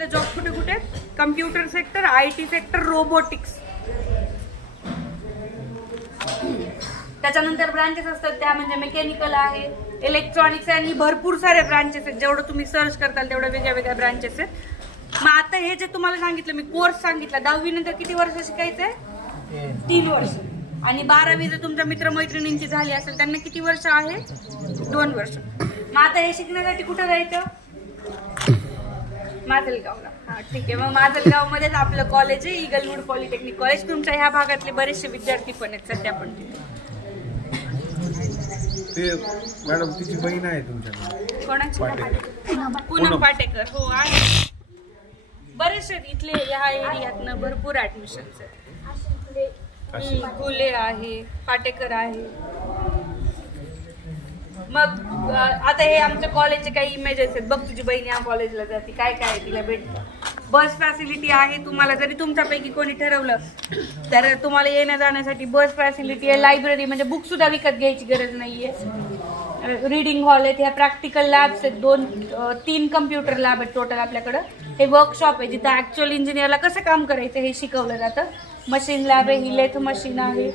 इथलं जॉब कुठे कुठे? Computer sector I T sector robotics त्याच्यानंतर ब्रांचेस असतात त्या म्हणजे मेकॅनिकल आहे इलेक्ट्रॉनिक्स आहे आणि भरपूर सारे ब्रांचेस आहेत. जेवढं तुम्ही सर्च करताल तेवढ्या वेगळ्या वेगळ्या ब्रांचेस आहेत. मग आता हे जे तुम्हाला सांगितलं मी कोर्स सांगितला दहावी नंतर किती वर्ष शिकायचं आहे तीन वर्ष. आणि बारावी जर तुमच्या मित्रमैत्रिणींची झाली असेल त्यांना किती वर्ष आहे? दोन वर्ष. मग आता हे शिकण्यासाठी कुठं जायचं? माजलगावला. हा ठीक आहे. मग माजलगाव मध्येच आपलं कॉलेज आहे इगलवूड पॉलिटेक्निक कॉलेज तुमच्या ह्या भागातले बरेचसे विद्यार्थी पण आहेत सध्या पण ते मॅडम तिची बहीण आहे तुमच्याकडे. कोणाची. पूनम पाटेकर. हो आहे. बरेचसे इथले ह्या एरियातनं भरपूर ऍडमिशन्स आहेत. फुले आहे पाटेकर आहे. मग आता हे आमच्या कॉलेजचे काही इमेजेस आहेत. बघ तुझी बहीण या कॉलेजला जाते. काय काय आहे तिला भेट. बस फॅसिलिटी आहे तुम्हाला. जरी तुमच्यापैकी कोणी ठरवलं तर तुम्हाला येण्या जाण्यासाठी बस फॅसिलिटी आहे लायब्ररी म्हणजे बुक सुद्धा विकत घ्यायची गरज नाहीये. रीडिंग हॉल आहेत. ह्या प्रॅक्टिकल लॅब्स आहेत. दोन तीन कम्प्युटर लॅब आहेत टोटल आपल्याकडं. हे वर्कशॉप आहे. जिथं ऍक्च्युअल इंजिनियरला कसं काम करायचं हे शिकवलं जातं. मशीन लॅब आहे. ही लेथ मशीन आहे.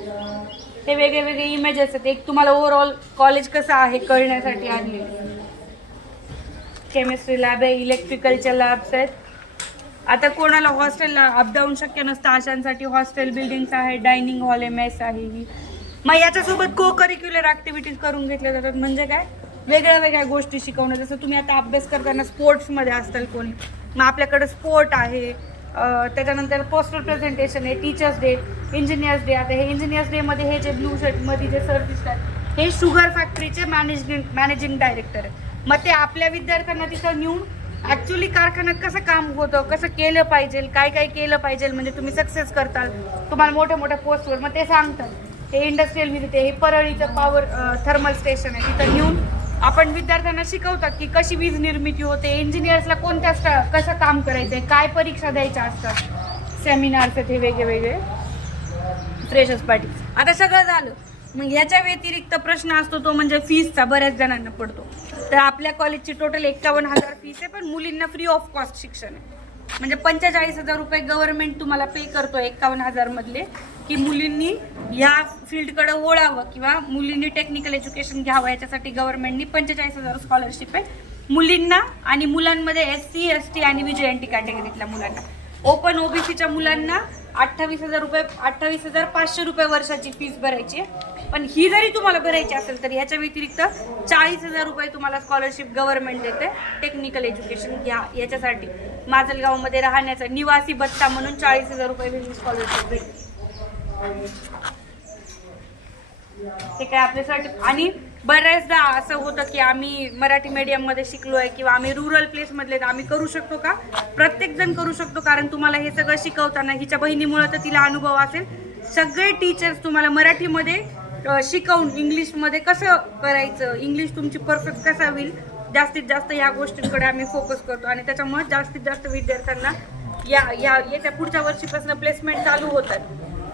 हे वेगळे वेगळे इमेजेस आहेत एक तुम्हाला ओव्हरऑल कॉलेज कसं आहे कळण्यासाठी आणलेले केमिस्ट्री लॅब आहे इलेक्ट्रिकलच्या लॅब्स आहेत. आता कोणाला हॉस्टेलला अपडाऊन शक्य नसतं अशांसाठी हॉस्टेल बिल्डिंग्स आहे डायनिंग हॉल आहे मेस आहे ही. मग याच्यासोबत को करिक्युलर ऍक्टिव्हिटीज करून घेतल्या जातात. म्हणजे काय? वेगळ्या वेगळ्या गोष्टी शिकवणं. जसं तुम्ही आता अभ्यास करताना स्पोर्ट्समध्ये असताल कोणी. मग आपल्याकडे स्पोर्ट आहे त्याच्यानंतर पोस्टर प्रेझेंटेशन आहे टीचर्स डे इंजिनियर्स डे आता हे इंजिनियर्स डेमध्ये हे जे ब्लू शर्टमध्ये जे सर दिसतात हे शुगर फॅक्टरीचे मॅनेजिंग मॅनेजिंग डायरेक्टर आहेत. मग ते आपल्या विद्यार्थ्यांना तिथं नेऊन ॲक्च्युली कारखान्यात कसं काम होतं कसं केलं पाहिजे काय काय केलं पाहिजे म्हणजे तुम्ही सक्सेस करताल तुम्हाला मोठ्या मोठ्या पोस्टवर मग ते सांगतात. हे इंडस्ट्रियल विजिट हे परळीचं पॉवर थर्मल स्टेशन आहे तिथं नेऊन आपण विद्यार्थ्यांना शिकवतात की कशी वीज निर्मिती होते इंजिनियर्सला कोणत्या स्टा- कसं काम करायचंय काय परीक्षा द्यायच्या असतात? सेमिनार्स ते हे वेगळे वेगळे फ्रेशर्स पार्टी आता सगळं झालं. मग याच्या व्यतिरिक्त प्रश्न असतो तो म्हणजे फीसचा बऱ्याच जणांना पडतो. तर आपल्या कॉलेजची टोटल एक्कावन्न हजार फीस आहे पण मुलींना फ्री ऑफ कॉस्ट शिक्षण आहे. म्हणजे पंचेचाळीस हजार रुपये गव्हर्नमेंट तुम्हाला पे करतो एकावन्न हजार मधले की मुलींनी ह्या फील्डकडे ओळावं किंवा मुलींनी टेक्निकल एज्युकेशन घ्यावं याच्यासाठी गव्हर्नमेंटनी पंचेचाळीस हजार स्कॉलरशिप आहे. मुलींना आणि मुलांमध्ये एस सी एस टी आणि विजय कॅटेगरीतल्या मुलांना. ओपन ओबीसीच्या मुलांना अठ्ठावीस हजार रुपये अठ्ठावीस हजार पाचशे रुपये वर्षाची फीस भरायची आहे. पण ही जरी तुम्हाला भरायची असेल तर ह्याच्या व्यतिरिक्त चाळीस हजार रुपये तुम्हाला स्कॉलरशिप गव्हर्नमेंट देते. टेक्निकल एज्युकेशन घ्या याच्यासाठी. माजलगावमध्ये राहण्याचा निवासी भत्ता म्हणून चाळीस हजार रुपये स्कॉलरशिप भेटते. ते काय आपल्यासाठी आणि बऱ्याचदा असं होतं की आम्ही मराठी मीडियममध्ये शिकलो आहे किंवा आम्ही रुरल प्लेसमधले तर आम्ही करू शकतो का? प्रत्येक जण करू शकतो कारण तुम्हाला हे सगळं शिकवताना हिच्या बहिणीमुळं तर तिला अनुभव असेल. सगळे टीचर्स तुम्हाला मराठीमध्ये शिकवून इंग्लिशमध्ये कसं करायचं? इंग्लिश तुमची परफेक्ट कसा होईल? जास्तीत जास्त या गोष्टींकडे आम्ही फोकस करतो आणि त्याच्यामुळे जास्तीत जास्त विद्यार्थ्यांना या या येत्या पुढच्या वर्षीपासून प्लेसमेंट चालू होतात.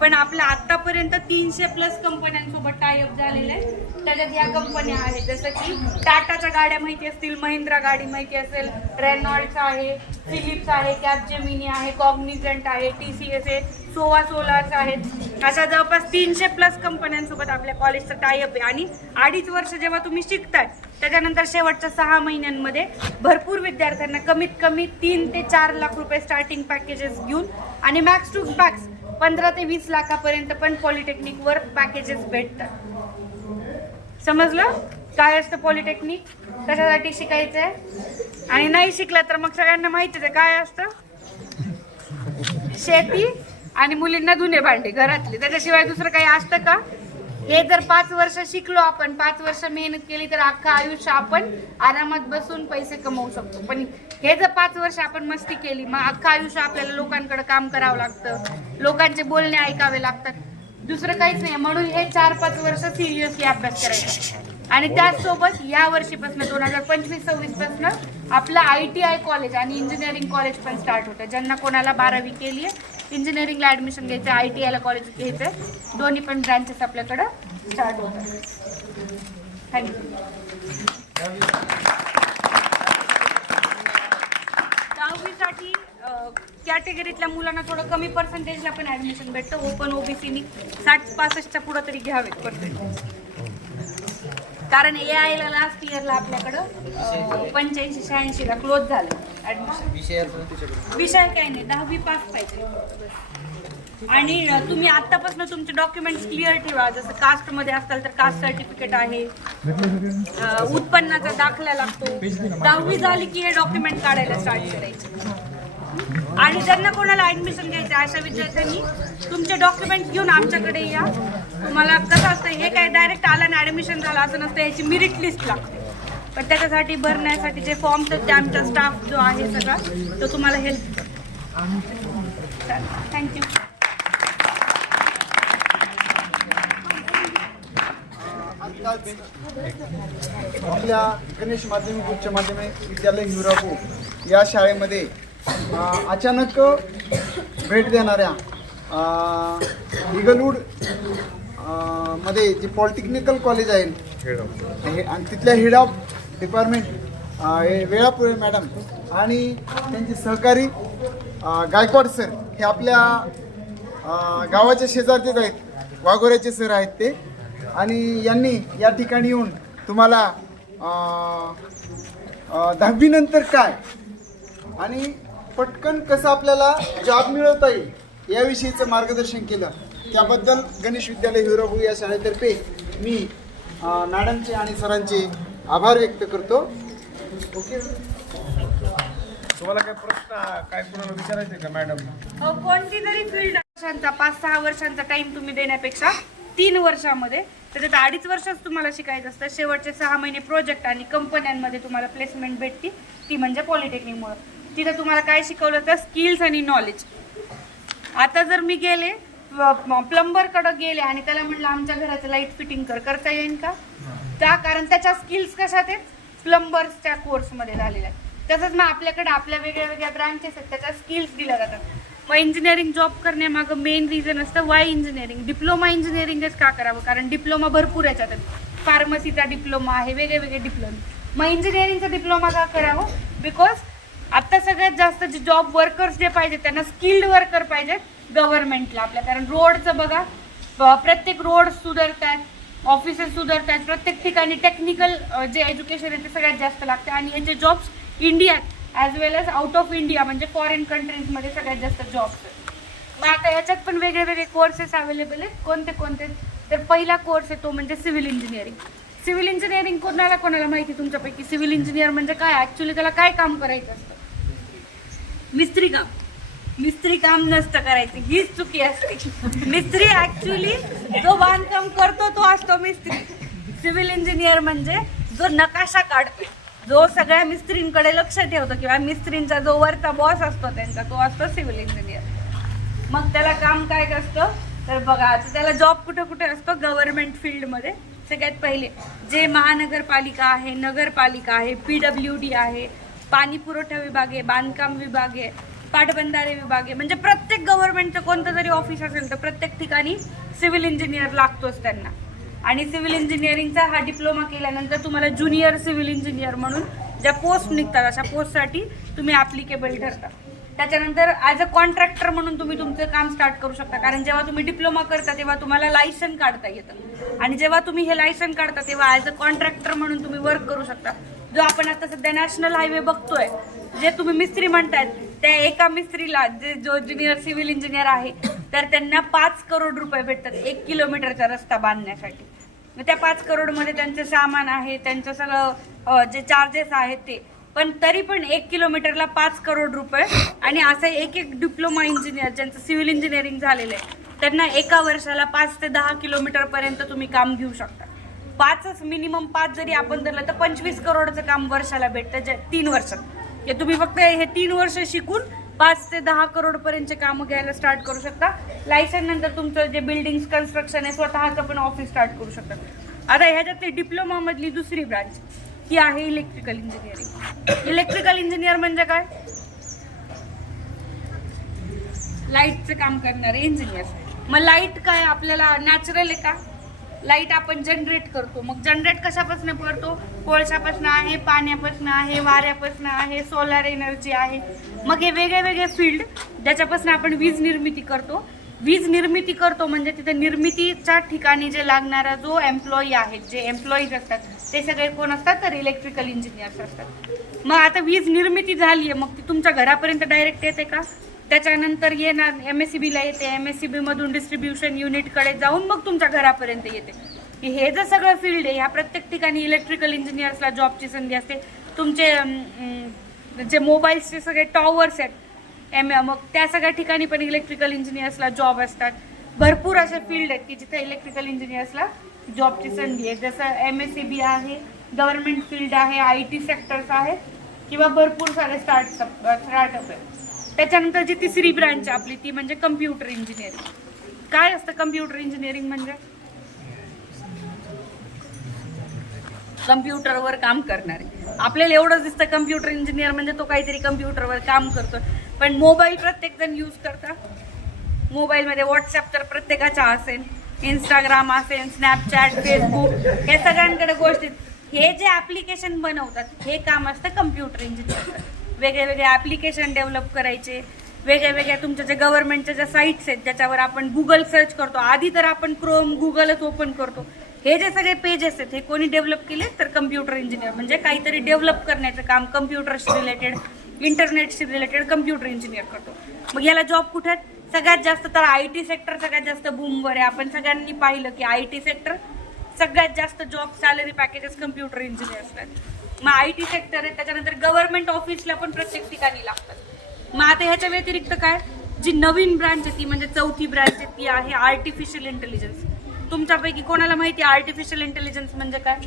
पण आपल्या आतापर्यंत तीनशे प्लस कंपन्यांसोबत टायअप झालेले आहे. त्याच्यात या कंपन्या आहेत. जसं की टाटाच्या गाड्या माहिती असतील महिंद्रा गाडी माहिती असेल रेनॉल्ड्स आहे फिलिप्स आहे कॅपजेमिनी आहे कॉग्निजंट आहे टी सी एस आहे सोवा सोलार्स आहेत. अशा जवळपास तीनशे प्लस कंपन्यांसोबत आपल्या कॉलेजचं टायअप आहे. आणि अडीच वर्ष जेव्हा तुम्ही शिकताय त्याच्यानंतर शेवटच्या सहा महिन्यांमध्ये भरपूर विद्यार्थ्यांना कमीत कमी तीन ते चार लाख रुपये स्टार्टिंग पॅकेजेस घेऊन आणि मॅक्स टू मॅक्स पंधरा ते वीस लाखापर्यंत पण पॉलिटेक्निकवर पॅकेजेस भेटतात. समजलं? काय असतं पॉलिटेक्निक? कशासाठी शिकायचं आहे आणि नाही शिकलं तर मग सगळ्यांना माहितीच आहे काय असतं? शेती आणि मुलींना धुणे भांडे घरातले. त्याच्याशिवाय दुसरं काही असतं का? हे जर पाच वर्ष शिकलो आपण पाच वर्ष मेहनत केली तर अख्खं आयुष्य आपण आरामात बसून पैसे कमवू शकतो. पण हे जर पाच वर्ष आपण मस्ती केली मग अख्खं आयुष्य आपल्याला लोकांकडे काम करावं लागतं. लोकांचे बोलणे ऐकावे लागतात. दुसरं काहीच नाही. म्हणून हे चार पाच वर्ष सिरियसली अभ्यास करायचा. आणि त्याचसोबत या वर्षीपासून दोन हजार पंचवीस सव्वीसपासून आपलं आय टी आय कॉलेज आणि इंजिनिअरिंग कॉलेज पण स्टार्ट होतं. ज्यांना कोणाला बारावी केली आहे इंजिनिअरिंगला ऍडमिशन घ्यायचं आय टी आयला कॉलेज घ्यायचं आहे दोन्ही पण ब्रांचेस आपल्याकडं स्टार्ट होतात. थँक्यू कॅटेगरीतल्या मुलांना थोडं कमी पर्सेंटेजला पण ऍडमिशन भेटतं. हो, ओपन ओबीसीनी साठ पासष्टच्या पुढं तरी घ्यावेत पर्सेंटेज कारण ए आयला लास्ट इयरला आपल्याकडं पंच्याऐंशी शहाऐंशीला क्लोज झालं ॲडमिशन विषय काय नाही दहावी पास पाहिजे. आणि तुम्ही आतापासून तुमचे डॉक्युमेंट्स क्लिअर ठेवा. जसं कास्टमध्ये असाल तर कास्ट सर्टिफिकेट आहे. उत्पन्नाचा दाखला लागतो. दहावी झाली की हे डॉक्युमेंट काढायला स्टार्ट करायचे. आणि ज्यांना कोणाला ऍडमिशन घ्यायचं आहे, अशा विद्यार्थ्यांनी तुमचे डॉक्युमेंट घेऊन आमच्याकडे या. तुम्हाला कसं असतं हे काय डायरेक्ट आलं ना ऍडमिशन झालं असं नसतं याची मिरिट लिस्ट लागते. पण त्याच्यासाठी भरण्यासाठी जे फॉर्म तर ते आमचा स्टाफ जो आहे सगळा तो तुम्हाला हेल्प थँक्यू आपल्या गणेश माध्यमिक उच्च माध्यमिक विद्यालय हिवरापूर या शाळेमध्ये अचानक भेट देणाऱ्या इगलवूडमध्ये जे पॉलिटेक्निकल कॉलेज आहे हे आणि तिथल्या हेड ऑफ डिपार्टमेंट हे वेळापुरे मॅडम आणि त्यांचे सहकारी गायकवाड सर हे आपल्या गावाच्या शेजारचेच आहेत वाघोऱ्याचे सर आहेत ते. आणि यांनी या ठिकाणी येऊन तुम्हाला दहावीनंतर काय? आणि पटकन कसं आपल्याला जॉब मिळवता येईल याविषयीचं मार्गदर्शन केलं. त्याबद्दल गणेश विद्यालय हिरोबू हो या शाळेतर्फे मी मॅडमचे आणि सरांचे आभार व्यक्त करतो. ओके? तुम्हाला काय प्रश्न काय कोणाला विचारायचे का मॅडम? कोणती जरी फील्ड वर्षांचा पाच सहा वर्षांचा टाइम तुम्ही देण्यापेक्षा तीन वर्षामध्ये. त्याच्यात अडीच वर्षच तुम्हाला शिकायचं असतं. शेवटचे सहा महिने प्रोजेक्ट आणि कंपन्यांमध्ये तुम्हाला प्लेसमेंट भेटती ती म्हणजे पॉलिटेक्निकमुळे तिथं तुम्हाला काय शिकवलं तर स्किल्स आणि नॉलेज आता जर मी गेले प्लंबरकडे गेले आणि त्याला म्हणलं आमच्या घराचं लाइट फिटिंग कर करता येईल का? का कारण त्याच्या स्किल्स कशात आहेत? प्लंबर्सच्या कोर्समध्ये झालेल्या आहेत. तसंच मग आपल्याकडे आपल्या वेगळ्या वेगळ्या ब्रांचेस आहेत त्याच्या स्किल्स दिल्या जातात. मग इंजिनिअरिंग जॉब करण्यामागं मेन रिझन असतं वाय इंजिनिअरिंग डिप्लोमा इंजिनिअरिंगच का करावं? कारण डिप्लोमा भरपूर याच्यात फार्मसीचा डिप्लोमा आहे वेगळे वेगळे डिप्लोमा मग इंजिनिअरिंगचा डिप्लोमा का करावं? बिकॉज आता सगळ्यात जास्त जे जॉब वर्कर्स जे पाहिजे त्यांना स्किल्ड वर्कर पाहिजेत गव्हर्नमेंटला आपल्या. कारण रोडचं बघा प्रत्येक रोड सुधारत आहेत ऑफिसेस सुधारत आहेत प्रत्येक ठिकाणी टेक्निकल जे एज्युकेशन आहे ते सगळ्यात जास्त लागते. आणि याचे जॉब्स इंडियात as well as out of India म्हणजे फॉरेन कंट्रीजमध्ये सगळ्यात जास्त जॉब्स आहेत. मग आता ह्याच्यात पण वेगळे वेगळे कोर्सेस अवेलेबल आहेत. कोणते कोणते? तर पहिला कोर्स आहे तो म्हणजे सिव्हिल इंजिनिअरिंग सिव्हिल इंजिनिअरिंग कोणाला कोणाला माहिती तुमच्यापैकी? सिव्हिल इंजिनियर म्हणजे काय? ॲक्च्युली त्याला काय काम करायचं असतं? मिस्त्री काम. मिस्त्री काम नसतं करायचं हीच चुकी असते मिस्त्री ऍक्च्युली जो बांधकाम करतो तो असतो मिस्त्री. सिव्हिल इंजिनियर म्हणजे जो नकाशा काढतो. जो सगळ्या मिस्त्रींकडे लक्ष ठेवतो किंवा मिस्त्रींचा जो वरचा बॉस असतो त्यांचा तो असतो सिव्हिल इंजिनियर. मग त्याला काम काय असतं तर बघा आता त्याला जॉब कुठं कुठे असतो? गव्हर्नमेंट फील्डमध्ये सगळ्यात पहिले जे महानगरपालिका आहे नगरपालिका आहे पी डब्ल्यू डी आहे पाणी पुरवठा विभाग आहे बांधकाम विभाग आहे पाटबंधारे विभाग आहे. म्हणजे प्रत्येक गव्हर्नमेंटचं कोणतं जरी ऑफिस असेल तर प्रत्येक ठिकाणी सिव्हिल इंजिनियर लागतोच त्यांना. आणि सिव्हिल इंजिनिअरिंगचा हा डिप्लोमा केल्यानंतर तुम्हाला ज्युनियर सिव्हिल इंजिनियर म्हणून ज्या पोस्ट निघतात अशा पोस्टसाठी तुम्ही ॲप्लिकेबल ठरता. त्याच्यानंतर ॲज अ कॉन्ट्रॅक्टर म्हणून तुम्ही तुमचं काम स्टार्ट करू शकता. कारण जेव्हा तुम्ही डिप्लोमा करता तेव्हा तुम्हाला लायसन काढता येतं. आणि जेव्हा तुम्ही हे लायसन काढता तेव्हा ॲज अ कॉन्ट्रॅक्टर म्हणून तुम्ही वर्क करू शकता. जो आपण आता सध्या नॅशनल हायवे बघतोय जे तुम्ही मिस्त्री म्हणतायत त्या एका मिस्त्रीला जे जो ज्युनियर सिव्हिल इंजिनियर आहे तर त्यांना पाच करोड रुपये भेटतात एक किलोमीटरचा रस्ता बांधण्यासाठी. मग त्या पाच करोडमध्ये त्यांचं सामान आहे त्यांचं सगळं जे चार्जेस आहेत ते. पण तरी पण एक किलोमीटरला पाच करोड रुपये आणि असं एक एक डिप्लोमा इंजिनियर ज्यांचं सिव्हिल इंजिनिअरिंग झालेलं आहे त्यांना एका वर्षाला पाच ते दहा किलोमीटरपर्यंत तुम्ही काम घेऊ शकता. पाचच मिनिमम पाच जरी आपण धरलं तर पंचवीस करोडचं काम वर्षाला भेटतं जे तीन वर्षात. हे तुम्ही फक्त हे तीन वर्ष शिकून पाच ते दहा करोड पर्यंतचे कामं घ्यायला स्टार्ट करू शकता. लायसन नंतर तुमचं जे बिल्डिंग कन्स्ट्रक्शन आहे स्वतःचं पण ऑफिस स्टार्ट करू शकता. आता ह्याच्यातली डिप्लोमा मधली दुसरी ब्रांच ही आहे इलेक्ट्रिकल इंजिनिअरिंग इलेक्ट्रिकल इंजिनियर म्हणजे काय? लाईटचं काम करणारे इंजिनियर मग लाइट काय आपल्याला नॅचरल आहे का? लाइट आपण जनरेट करतो. मग जनरेट कशापासून करतो? कोळशापासून आहे पाण्यापासून आहे वाऱ्यापासून आहे सोलार एनर्जी आहे. मग हे वेगळे वेगळे फील्ड ज्याच्यापासून आपण वीज निर्मिती करतो. वीज निर्मिती करतो म्हणजे तिथे निर्मितीच्या ठिकाणी जे लागणारा जो एम्प्लॉई आहेत जे एम्प्लॉईज असतात ते सगळे कोण असतात? तर इलेक्ट्रिकल इंजिनियर्स असतात. मग आता वीज निर्मिती झाली आहे मग ती तुमच्या घरापर्यंत डायरेक्ट येते का? त्याच्यानंतर येणार एम एस सी बीला येते एम एस सी बीमधून डिस्ट्रीब्युशन युनिटकडे जाऊन मग तुमच्या घरापर्यंत येते. की हे जर सगळं फील्ड आहे ह्या प्रत्येक ठिकाणी इलेक्ट्रिकल इंजिनियर्सला जॉबची संधी असते. तुमचे जे मोबाईल्सचे सगळे टॉवर्स आहेत एम मग त्या सगळ्या ठिकाणी पण इलेक्ट्रिकल इंजिनियर्सला जॉब असतात. भरपूर असे फील्ड आहेत की जिथे इलेक्ट्रिकल इंजिनियर्सला जॉबची संधी आहे. जसं एम एस सी बी आहे गव्हर्नमेंट फील्ड आहे आय टी सेक्टर्स आहेत किंवा भरपूर सारे स्टार्टअप स्टार्टअप आहे त्याच्यानंतर जी तिसरी ब्रांच आपली ती म्हणजे कम्प्युटर इंजिनिअरिंग काय असतं कम्प्युटर इंजिनिअरिंग म्हणजे? कम्प्युटरवर काम करणारे. आपल्याला एवढंच दिसतं कम्प्युटर इंजिनियर म्हणजे तो काहीतरी कम्प्युटरवर काम करतो. पण मोबाईल प्रत्येक जण यूज करता. मोबाईलमध्ये व्हॉट्सअप तर प्रत्येकाचा असेल. इंस्टाग्राम असेल स्नॅपचॅट फेसबुक हे सगळ्यांकडे गोष्टी. हे जे ॲप्लिकेशन बनवतात हे काम असतं कम्प्युटर इंजिनियर वेगळे वेगळे ॲप्लिकेशन डेव्हलप करायचे वेगळ्या वेगळ्या तुमच्या जे गव्हर्नमेंटच्या ज्या साईट्स आहेत ज्याच्यावर आपण गुगल सर्च करतो. आधी तर आपण क्रोम गुगलच ओपन करतो. हे जे सगळे पेजेस आहेत हे कोणी डेव्हलप केले? तर कम्प्युटर इंजिनियर म्हणजे काहीतरी डेव्हलप करण्याचं काम कम्प्युटरशी रिलेटेड इंटरनेटशी रिलेटेड कम्प्युटर इंजिनियर करतो. मग याला जॉब कुठे आहेत? सगळ्यात जास्त तर आय टी सेक्टर सगळ्यात जास्त बूमवर आहे. आपण सगळ्यांनी पाहिलं की आय टी सेक्टर सगळ्यात जास्त job salary packages computer engineer आहेत. मग आय टी सेक्टर आहे त्याच्यानंतर गव्हर्नमेंट ऑफिसला पण प्रत्येक ठिकाणी लागतात. मग आता ह्याच्या व्यतिरिक्त काय? जी नवीन ब्रांच आहे ती म्हणजे चौथी ब्रांच आहे ती आहे आर्टिफिशियल इंटेलिजन्स तुमच्यापैकी कोणाला माहिती आहे आर्टिफिशियल इंटेलिजन्स म्हणजे काय?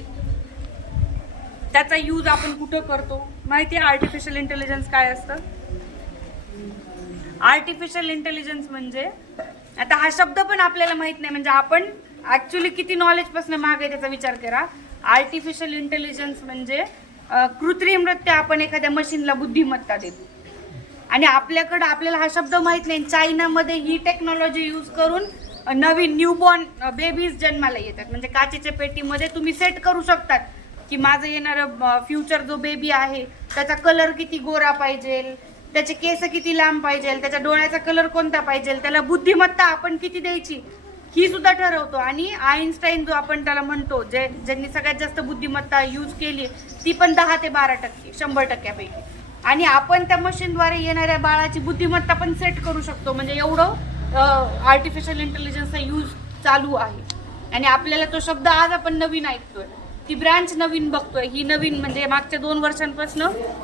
त्याचा यूज आपण कुठं करतो? माहिती आहे आर्टिफिशियल इंटेलिजन्स काय असतं? आर्टिफिशियल इंटेलिजन्स म्हणजे आता हा शब्द पण आपल्याला माहीत नाही म्हणजे आपण ऍक्च्युली किती नॉलेजपासून मागे आहे त्याचा विचार करा. आर्टिफिशियल इंटेलिजन्स म्हणजे कृत्रिमरित्या आपण एखाद्या मशीनला बुद्धिमत्ता देतो. आणि आपल्याकडं आपल्याला हा शब्द माहीत नाही. चायनामध्ये ही टेक्नॉलॉजी यूज करून नवीन न्यूबॉर्न बेबीज जन्माला येतात. म्हणजे काचेच्या पेटीमध्ये तुम्ही सेट करू शकतात की माझं येणारं फ्युचर जो बेबी आहे त्याचा कलर किती गोरा पाहिजे त्याचे केस किती लांब पाहिजे त्याच्या डोळ्याचा कलर कोणता पाहिजे त्याला बुद्धिमत्ता आपण किती द्यायची? ही सुद्धा ठरवतो. आणि आईन्स्टाईन जो आपण त्याला म्हणतो जे ज्यांनी सगळ्यात जास्त बुद्धिमत्ता यूज केली ती पण दहा ते बारा टक्के शंभर टक्क्यापैकी. आणि आपण त्या मशीनद्वारे येणाऱ्या बाळाची बुद्धिमत्ता पण सेट करू शकतो. म्हणजे एवढं आर्टिफिशियल इंटेलिजन्सचा यूज चालू आहे. आणि आपल्याला तो शब्द आज आपण नवीन ऐकतोय. ती ब्रँच नवीन बघतोय. ही नवीन म्हणजे मागच्या दोन वर्षांपासून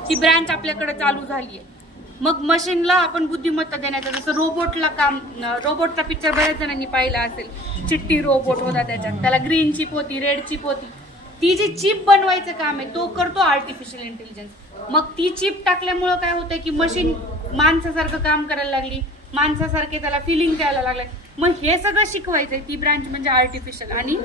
ही ब्रँच आपल्याकडे चालू झाली आहे मग मशीनला आपण बुद्धिमत्ता देण्याचं जसं रोबोटला काम रोबोटचा पिक्चर बऱ्याच जणांनी पाहिला असेल. चिट्टी रोबोट होता त्याच्यात. त्याला ग्रीन चिप होती रेड चिप होती. ती जी चिप बनवायचं काम आहे तो करतो आर्टिफिशियल इंटेलिजन्स मग ती चिप टाकल्यामुळं काय होतं की मशीन माणसासारखं काम करायला लागली. माणसासारखे त्याला फिलिंग द्यायला लागले. मग हे सगळं शिकवायचंय ती ब्रांच म्हणजे आर्टिफिशियल आणि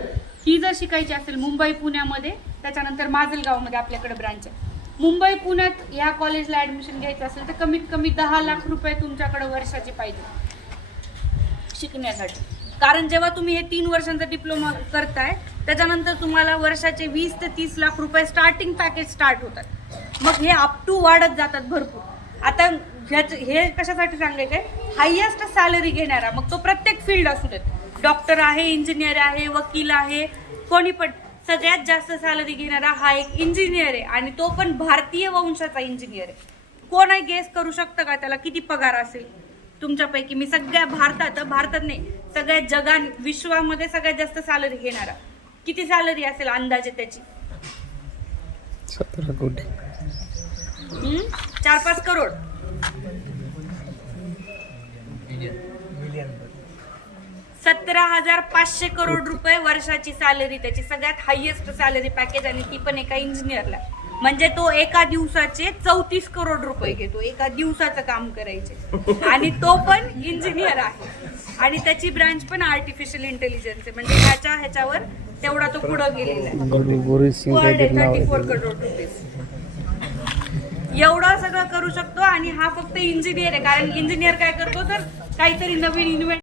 ही जर शिकायची असेल मुंबई पुण्यामध्ये त्याच्यानंतर माजलगावमध्ये आपल्याकडे ब्रांच आहे. मुंबई पुण्यात ह्या कॉलेजला ॲडमिशन घ्यायचं असेल तर कमीत कमी दहा लाख रुपये तुमच्याकडे वर्षाचे पाहिजे. शिकण्यासाठी. कारण जेव्हा तुम्ही हे तीन वर्षांचा डिप्लोमा करताय त्याच्यानंतर तुम्हाला वर्षाचे वीस ते तीस लाख रुपये स्टार्टिंग पॅकेज स्टार्ट होतात. मग हे अप टू वाढत जातात भरपूर. आता ह्याच हे कशासाठी सांगायचंय हायएस्ट सॅलरी घेणारा. मग तो प्रत्येक फील्ड असू देत. डॉक्टर आहे इंजिनियर आहे वकील आहे कोणी पण. सगळ्यात जास्त सॅलरी घेणारा हा एक इंजिनियर आहे आणि तो पण भारतीय वंशाचा इंजिनियर आहे. कोण आहे गेस करू शकतं का त्याला? किती पगार असेल? तुमच्यापैकी मी सगळ्या भारतात भारतात नाही सगळ्या जगान विश्वामध्ये सगळ्यात जास्त सॅलरी घेणारा. किती सॅलरी असेल अंदाजे त्याची? सतरा कोटी? चार पाच करोड. सतरा हजार पाचशे करोड रुपये वर्षाची सॅलरी त्याची सगळ्यात हायएस्ट सॅलरी पॅकेज आणि ती पण एका इंजिनियरला म्हणजे तो एका दिवसाचे चौतीस करोड रुपये घेतो. एका दिवसाचं काम करायचे. आणि तो पण इंजिनियर आहे. आणि त्याची ब्रांच पण आर्टिफिशियल इंटेलिजन्स आहे. म्हणजे ह्याच्या ह्याच्यावर तेवढा तो पुढे गेलेला आहे. थर्टी फोर करोड रुपीज एवढं सगळं करू शकतो आणि हा फक्त इंजिनियर आहे. कारण इंजिनियर काय करतो तर काहीतरी नवीन इन्व्हेंट